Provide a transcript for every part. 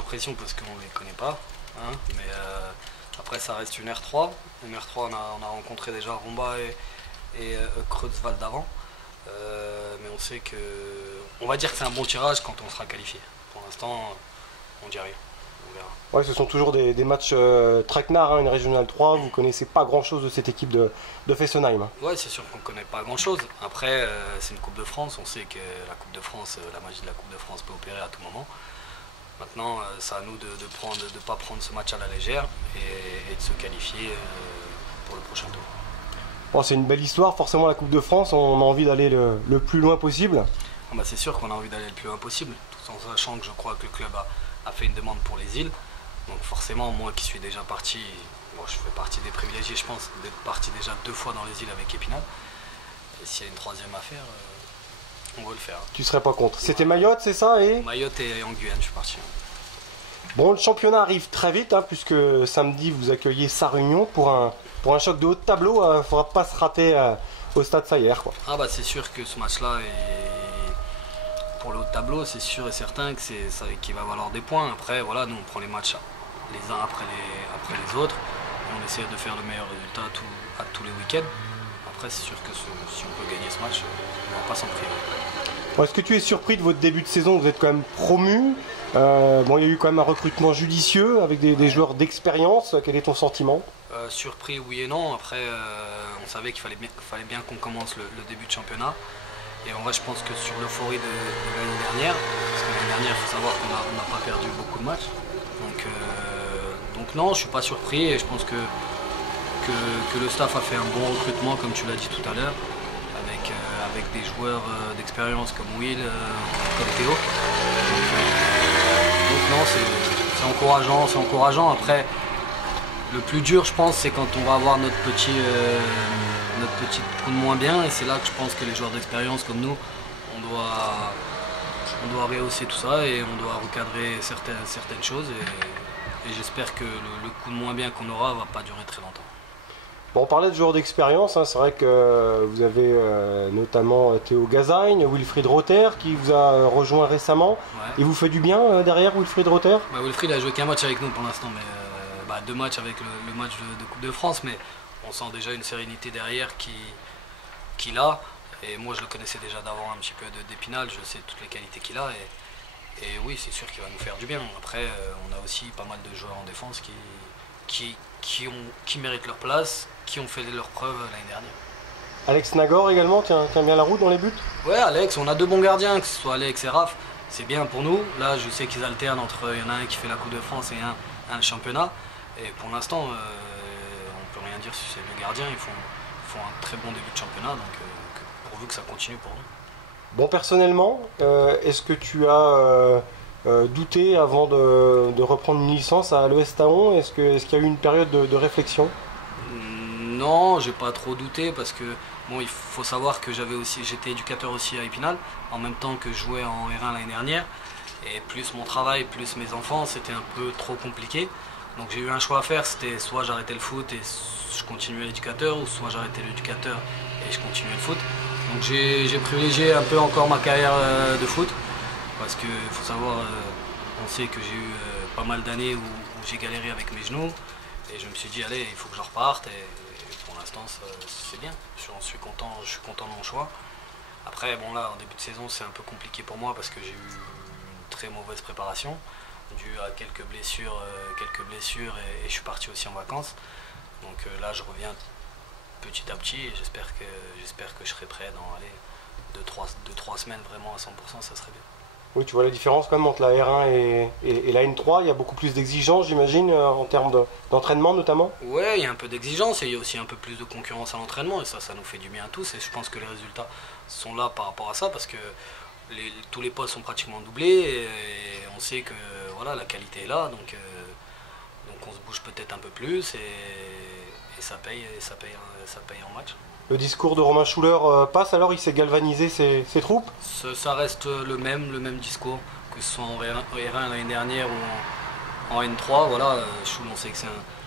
l'impression parce qu'on ne les connaît pas. Hein, mais après, ça reste une R3. Une R3, on a rencontré déjà Romba et Creutzwald d'avant. Mais on sait que. On va dire que c'est un bon tirage quand on sera qualifié. Pour l'instant, on dit rien. On verra. Ouais, ce sont toujours des matchs traquenards, hein, une régionale 3. Vous ne connaissez pas grand-chose de cette équipe de Fessenheim. Ouais, c'est sûr qu'on ne connaît pas grand-chose. Après, c'est une Coupe de France. On sait que la Coupe de France, la magie de la Coupe de France peut opérer à tout moment. Maintenant, c'est à nous de ne pas prendre ce match à la légère et de se qualifier pour le prochain tour. Bon, c'est une belle histoire, forcément la Coupe de France, on a envie d'aller le plus loin possible. Ah bah c'est sûr qu'on a envie d'aller le plus loin possible, tout en sachant que je crois que le club a fait une demande pour les îles. Donc forcément, moi qui suis déjà parti, bon, je fais partie des privilégiés, je pense, d'être parti déjà 2 fois dans les îles avec Épinal. Et s'il y a une 3e à faire, on va le faire. Tu serais pas contre. C'était Mayotte, c'est ça Mayotte et en Guyane, je suis parti. Bon, le championnat arrive très vite, hein, puisque samedi vous accueillez Sarre-Union pour un choc de haut de tableau. Il ne faudra pas se rater au stade Sayer. Ah bah c'est sûr que ce match-là, pour le haut de tableau, c'est sûr et certain que c'est ça qui va valoir des points. Après, voilà, nous on prend les matchs les uns après les autres. Et on essaie de faire le meilleur résultat à tous les week-ends. Après, c'est sûr que si on peut gagner ce match, on ne va pas s'en priver. Bon, est-ce que tu es surpris de votre début de saison? Vous êtes quand même promu. Bon, il y a eu quand même un recrutement judicieux avec des joueurs d'expérience. Quel est ton sentiment? Surpris, oui et non. Après, on savait qu'il fallait bien qu'on commence le début de championnat. Et en vrai, je pense que sur l'euphorie de l'année dernière, parce que l'année dernière, il faut savoir qu'on n'a pas perdu beaucoup de matchs. Donc non, je ne suis pas surpris et je pense que le staff a fait un bon recrutement, comme tu l'as dit tout à l'heure, avec des joueurs d'expérience comme Will, comme Théo. Donc non, c'est encourageant. Après, le plus dur, je pense, c'est quand on va avoir notre petit coup de moins bien. Et c'est là que je pense que les joueurs d'expérience comme nous, on doit rehausser tout ça et on doit recadrer certaines choses. Et j'espère que le coup de moins bien qu'on aura va pas durer très longtemps. Bon, on parlait de joueurs d'expérience, hein, c'est vrai que vous avez notamment Théo Gazagne, Wilfried Rother qui vous a rejoint récemment. Ouais. Il vous fait du bien derrière Wilfried Rother? Wilfried a joué qu'un match avec nous pour l'instant, mais 2 matchs avec le match de Coupe de France, mais on sent déjà une sérénité derrière qu'il a. Et moi je le connaissais déjà d'avant un petit peu d'Épinal, je sais toutes les qualités qu'il a. Et oui, c'est sûr qu'il va nous faire du bien. Après, on a aussi pas mal de joueurs en défense qui méritent leur place, qui ont fait leurs preuves l'année dernière. Alex Nagor également tient bien la route dans les buts? Ouais, Alex, on a 2 bons gardiens, que ce soit Alex et Raph, c'est bien pour nous. Là, je sais qu'ils alternent entre, il y en a un qui fait la Coupe de France et un championnat. Et pour l'instant, on ne peut rien dire sur ces 2 gardiens, ils font un très bon début de championnat, donc pourvu que ça continue pour nous. Bon, personnellement, est-ce que tu as douté avant de reprendre une licence à l'ES Taon? Est-ce qu'il y a eu une période de réflexion? Non, j'ai pas trop douté parce que bon, il faut savoir que j'étais éducateur aussi à Épinal en même temps que je jouais en R1 l'année dernière et plus mon travail, plus mes enfants, c'était un peu trop compliqué. Donc j'ai eu un choix à faire, c'était soit j'arrêtais le foot et je continuais l'éducateur ou soit j'arrêtais l'éducateur et je continuais le foot. Donc j'ai privilégié un peu encore ma carrière de foot parce qu'il faut savoir, on sait que j'ai eu pas mal d'années où j'ai galéré avec mes genoux et je me suis dit allez, il faut que je reparte et pour l'instant c'est bien, je suis content de mon choix. Après bon là en début de saison c'est un peu compliqué pour moi parce que j'ai eu une très mauvaise préparation due à quelques blessures et je suis parti aussi en vacances. Donc là je reviens petit à petit et j'espère que je serai prêt dans 2-3 semaines vraiment à 100%, ça serait bien. Oui, tu vois la différence quand même entre la R1 et la N3, il y a beaucoup plus d'exigences j'imagine en termes d'entraînement notamment? Ouais, il y a un peu d'exigence et il y a aussi un peu plus de concurrence à l'entraînement et ça nous fait du bien à tous et je pense que les résultats sont là par rapport à ça parce que tous les postes sont pratiquement doublés et on sait que voilà, la qualité est là donc on se bouge peut-être un peu plus et ça paye en match. Le discours de Romain Schuller passe alors, il s'est galvanisé ses troupes? Ça reste le même discours, que ce soit en R1 l'année dernière ou en N3. Voilà, Schuller, on sait que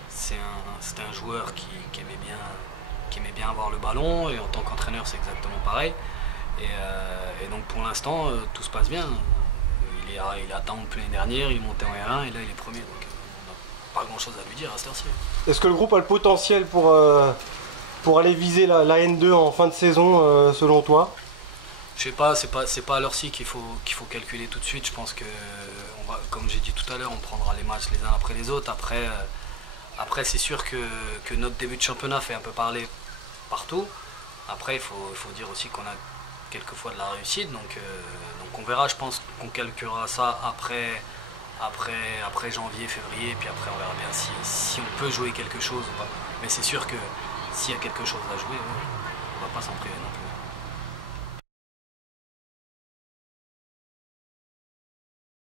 c'était un joueur qui aimait bien avoir le ballon et en tant qu'entraîneur c'est exactement pareil. Et donc pour l'instant tout se passe bien. il est à Tarbes l'année dernière, il est monté en R1 et là il est premier. Donc on n'a pas grand chose à lui dire à cette heure-ci. Est-ce que le groupe a le potentiel pour aller viser la N2 en fin de saison selon toi? Je sais pas, c'est pas à l'heure-ci qu'il faut calculer tout de suite. Je pense que, comme j'ai dit tout à l'heure, on prendra les matchs les uns après les autres. Après c'est sûr que notre début de championnat fait un peu parler partout. Après, il faut dire aussi qu'on a quelquefois de la réussite. Donc on verra, je pense qu'on calculera ça après janvier, février. Puis après, on verra bien si on peut jouer quelque chose ou pas. Mais c'est sûr que s'il y a quelque chose à jouer, on ne va pas s'en priver non plus.